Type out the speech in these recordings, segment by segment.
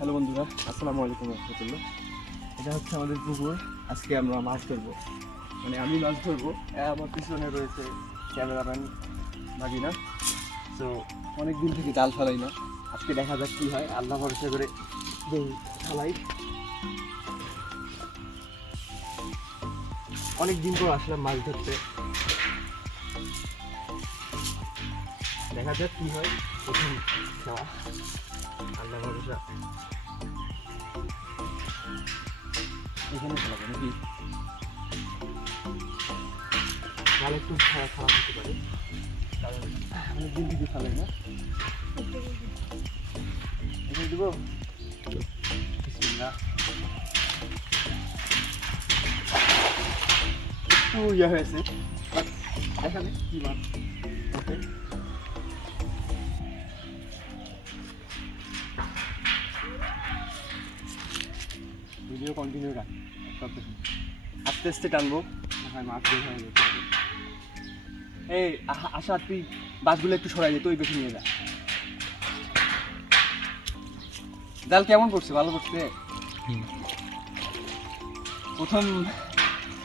Hello বন্ধুরা, আসসালামু আলাইকুম রহমতুল্লাহ। এটা হচ্ছে আমাদের পুকুর। আজকে আমরা মাছ ধরবো। মানে আমি মাছ ধরবো আমার পিছনে রয়েছে ক্যামেরাম্যান মাদিনা তো অনেক দিন থেকে জাল ফেলাই না। আজকে দেখা যাক কী হয়। আল্লাহ ভরসা করে ফেলাই অনেক দিন পর আসলাম মাছ ধরতে। দেখা যাক কী হয়। প্রথম খাওয়া। আল্লাহ ভরসা। এখানে তাহলে একটু খারাপ হতে পারে। না। এখানে একটু ইয়ে হয়েছে। দেখা নেই কি মাছ ওকে। কন্টিনিউ রাখ। আস্তে আস্তে টানবো। না মাছ বের হয়ে যেতে পারে এই আশা তুই বাসগুলো একটু সরাই দে তুই বেশি নিয়ে যা। জাল কেমন করছে ভালো করছে প্রথম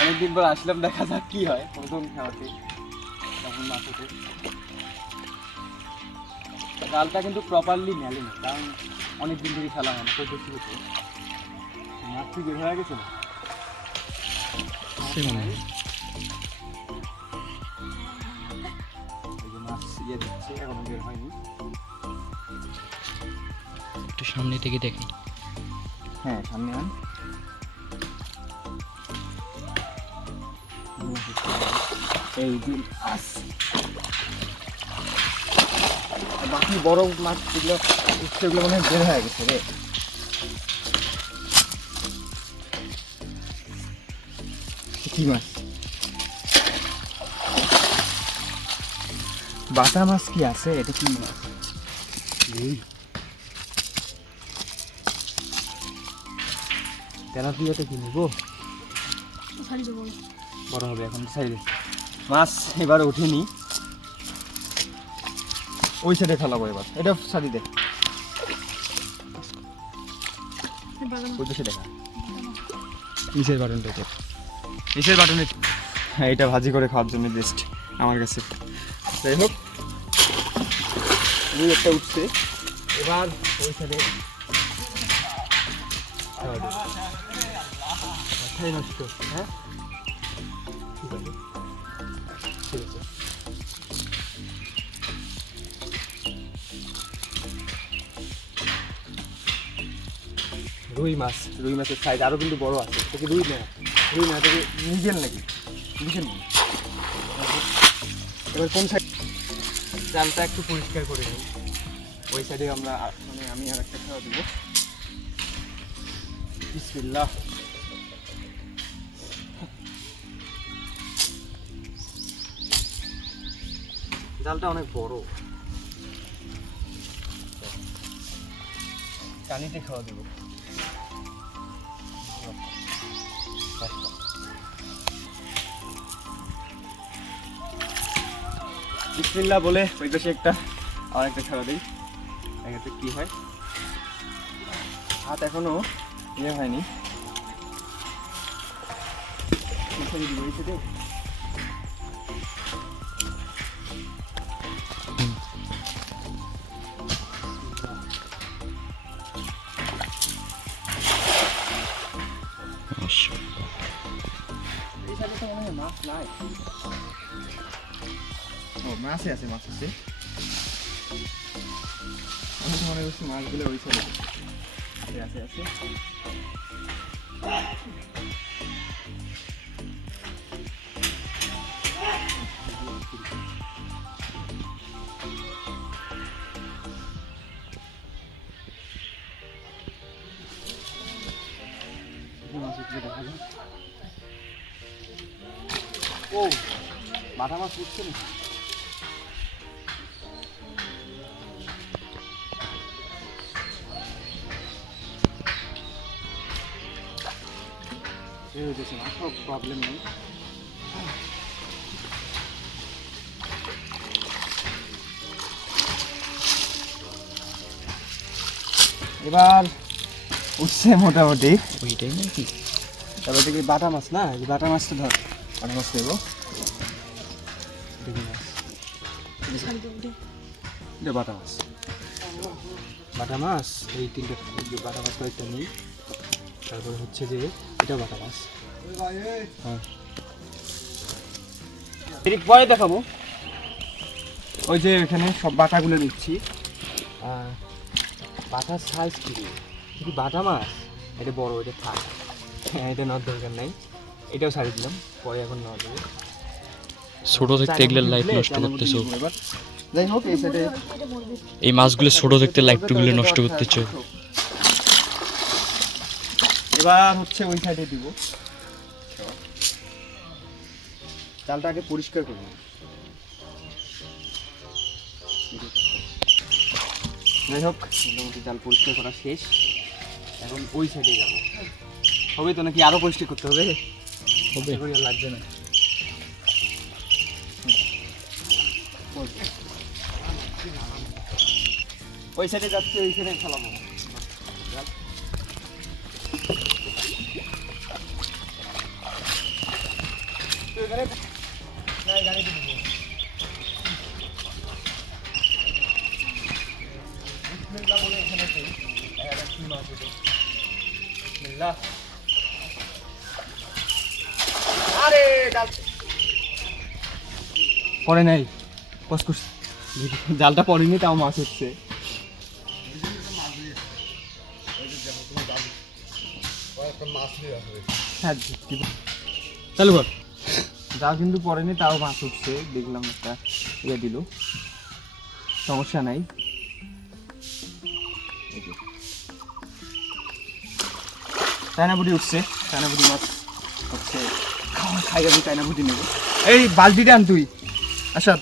অনেকদিন পর আসলাম দেখা যাক কি হয়। প্রথম খাওয়াতে তখন মাছ ওঠে। জালটা কিন্তু প্রপারলি মেলে না কারণ অনেক দিন থেকে খেলা হয় না কই করছি হতো বের হয়ে সে মনে হয়। মাছ ইয়ে একটু সামনে থেকে দেখি। হ্যাঁ সামনে আন। এই বাকি বড় মাছ যেগুলো সেগুলো মনে বের হয়ে গেছে রে। কি মাছ বাটা মাছ কি আছে? এটা কি মাছ? তেলাপিয়াতে কি নিবো? বড় হবে এখন সাইডে মাছ এবার ওঠেনি ওই সাইডে ফেলাবো এবার। এটা সারি দে। ওই পাশে দেখা। নিচের বাটনটা এটা নিচের বাটনে হ্যাঁ এটা ভাজি করে খাওয়ার জন্য বেস্ট আমার কাছে। যাই হোক দুই একটা উঠছে। এবার ওই সাইডে মাথায় নষ্ট হ্যাঁ? ঠিক আছে। ঠিক আছে। রুই মাছ রুই মাছের সাইজ আরও কিন্তু বড় আছে। তোকে রুই? না। রুই না তোকে নিজের নাকি? নিজের না এবার কোন সাইড জালটা একটু পরিষ্কার করে নিই। ওই সাইডে আমরা মানে আমি আর একটা খাওয়া দেবো। বিসমিল্লাহ। জালটা অনেক বড়। কানিতে খাওয়া দেবো। বিসমিল্লাহ বলে ওই পাশে একটা আর একটা খাওয়া দিই। এক্ষেত্রে কি হয়? হাত এখনও ইয়ে হয়নি। মাছ নাই। ও মাছই আছে, মাছ আছে। আমি মনে করছি মাছগুলো ওই সাইডে আছে। আছে আছে। মাথা মাছ উঠছে না এই হইতেছে না সব প্রবলেম নেই। এবার উঠছে মোটামুটি। ওইটাই নাকি? তারপর দেখি বাটা মাছ না এই বাটা মাছটা ধর বাটা মাছ নেব বাটা মাছ। বাটা মাছ এই তিনটে বাটা মাছ কয়েকটা নেই। তারপরে হচ্ছে যে এটা বাটা মাছ হ্যাঁ পরে দেখাবো। ওই যে এখানে সব বাটাগুলো নিচ্ছি। বাটার সাইজ কি? কি বাটা মাছ? এটা বড় এটা থাক। হ্যাঁ এটা নেওয়ার দরকার নাই। এটাও ছাড়ি দিলাম। পরে এখন নেওয়া যাবে। ছোট দেখতে এগুলো লাইট নষ্ট করতেছো এই মাছগুলো ছোট দেখতে লাইটগুলো নষ্ট করতেছো এবার হচ্ছে ওই সাইডে দিব। চালটা আগে পরিষ্কার করব যাই হোক মোটামুটি চাল পরিষ্কার করা শেষ। এখন ওই সাইডে যাব। হবে তো নাকি আরও পরিষ্কার করতে হবে? হবে। লাগবে না। ওই সাইডে যাচ্ছে ওইখানে চালাবো তুই পরে নাই। কসকস জালটা পড়েনি তাও মাছ হচ্ছে। হ্যাঁ। চালু কর। জাল কিন্তু পড়েনি তাও মাছ উঠছে। দেখলাম একটা ইয়ে দিল। সমস্যা নাই। এই চায়না বুটি উঠছে চায়না বুটি মাছ হচ্ছে। খাওয়া খাই আমি চায়না বুটি নেব। এই বালতিটা আন তুই। আচ্ছা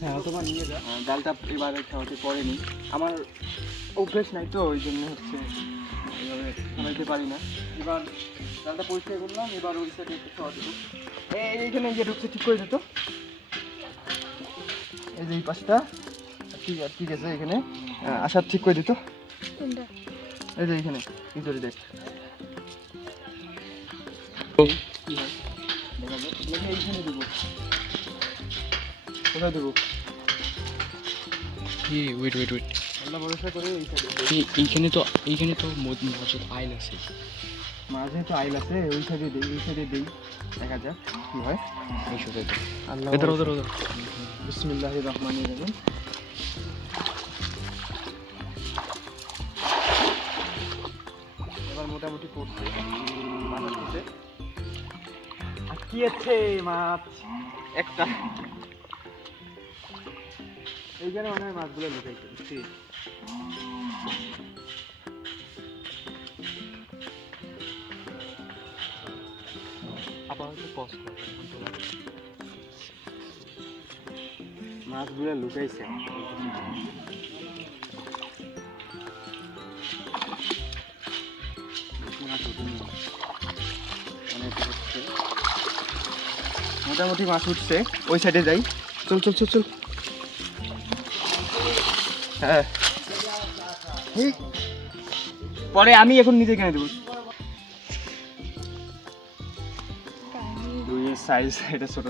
হ্যাঁ অথবা নিয়ে যা। আহ, ডালটা এবারে খাওয়াতে পড়েনি আমার অভ্যেস নাই তো ওই জন্য হচ্ছে খাওয়াইতে পারি না। এবার ডালটা পরিষ্কার করলাম এবার ওই সাইডে একটু খাওয়া দেবো। এইখানে ইয়ে ঢুকছে ঠিক করে দিত এই যে এই পাশটা ঠিক আছে ঠিক আছে এখানে। আসার ঠিক করে দিত। এই যে এইখানে ভিতরে দেখা। এইখানে দেবো। কোথায় দেবো? কি ওয়েট ওয়েট ওয়েট আল্লাহ ভরসা করে এই এইখানে তো এইখানে তো ম- মাছের আইল আছে। মাঝে তো আইল আছে ওই সাইডে দেই ওই সাইডে দেই। দেখা যাক কি হয়। এই সাথে আল্লাহ ওদের ওদের ওদের বিসমিল্লাহ রহমান রহিম। এবার মোটামুটি পড়ছে মাছ কি আছে মাছ? একটা। এইখানে মনে হয় মাছগুলো লুকাইছে। বুঝছি আবার হয়তো মাছগুলো লুকাইছে। মোটামুটি মাছ উঠছে, ওই সাইডে যাই চল চল চল চল হ্যাঁ। পরে আমি এখন নিজে কিনে দেবো। সাইজ এটা ছোট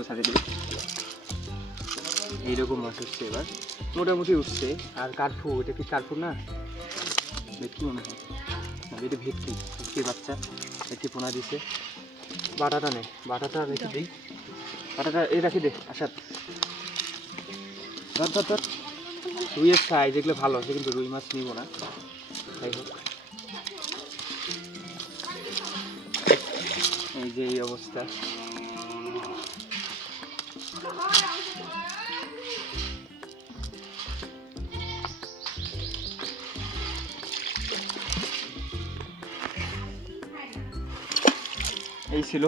এইরকম মাছ উঠছে এবার। মোটামুটি উঠছে। আর কার্ফু এটা কি কার্ফু না? ভেটকি মনে হয়। এটা ভেটকি ভেটকি বাচ্চা। একটি পোনা দিছে। বাটাটা নে, বাটাটা রেখে দিই। বাটাটা, এই রাখি দে আসার ধর ধর। রুইয়ের সাইজ এগুলো ভালো আছে কিন্তু রুই মাছ নিব না। যাই হোক। এই যে এই অবস্থা। এই ছিল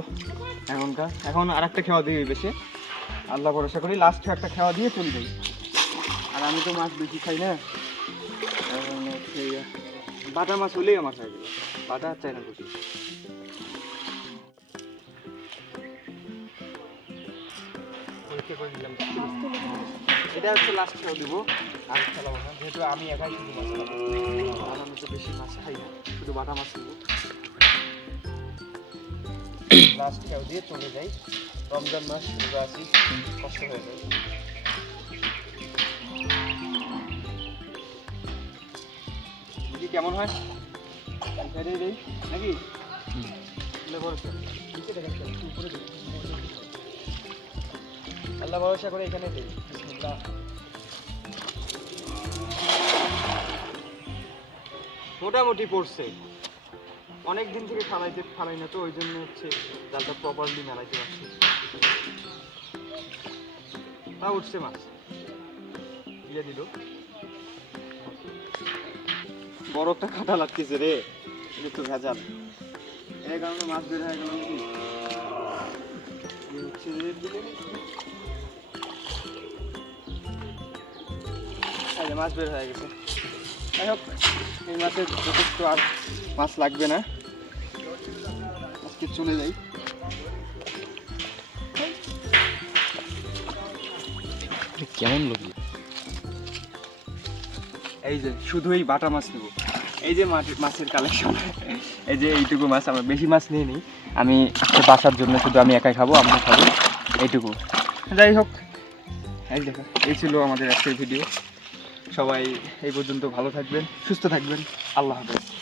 এখনকার। এখন আর একটা খাওয়া দিই বেশি। আল্লাহ ভরসা করি লাস্ট একটা খাওয়া দিয়ে চলে যাই আমি তো মাছ বেশি খাই না। ইয়ে, বাটা মাছ হলেই আমার খাই। বাটা চাই না বেশি এটা হচ্ছে লাস্ট খেয়াও দিব। আর না যেহেতু আমি একাই শুধু মাছ খাব। খাই না শুধু বাটা মাছ নেব লাস্ট খেয়াল দিয়ে চলে যাই। রমজান মাস আছি কষ্ট হয়ে যায়। দেখি কেমন হয়। দেই নাকি? আল্লাহ ভরসা। করে এখানে দেই। মোটামুটি পড়ছে। অনেক দিন থেকে ফালাইতে ফালাই না তো ওই জন্য হচ্ছে জালটা প্রপারলি মেলাইতে পারছি তা উঠছে মাছ। দিয়ে দিল। বড় একটা খাটা লাগতেছে রে। তো ভেজাল। এর কারণে মাছ বের হয়ে গেল এই? এই মাছ বের হয়ে গেছে। যাই হোক, এই মাছের যথেষ্ট আর মাছ লাগবে না। আজকে চলে যাই। কেমন লাগল এই যে শুধু এই বাটা মাছ নেব। এই যে মাছ- মাছের কালেকশন এই যে এইটুকু মাছ, আমার বেশি মাছ নিয়ে নিই আমি আজকে বাসার জন্য শুধু আমি একাই খাব আমরা খাব। এইটুকু। যাই হোক, এই দেখো, এই ছিল আমাদের আজকের ভিডিও সবাই এই পর্যন্ত ভালো থাকবেন, সুস্থ থাকবেন। আল্লাহ হাফেজ।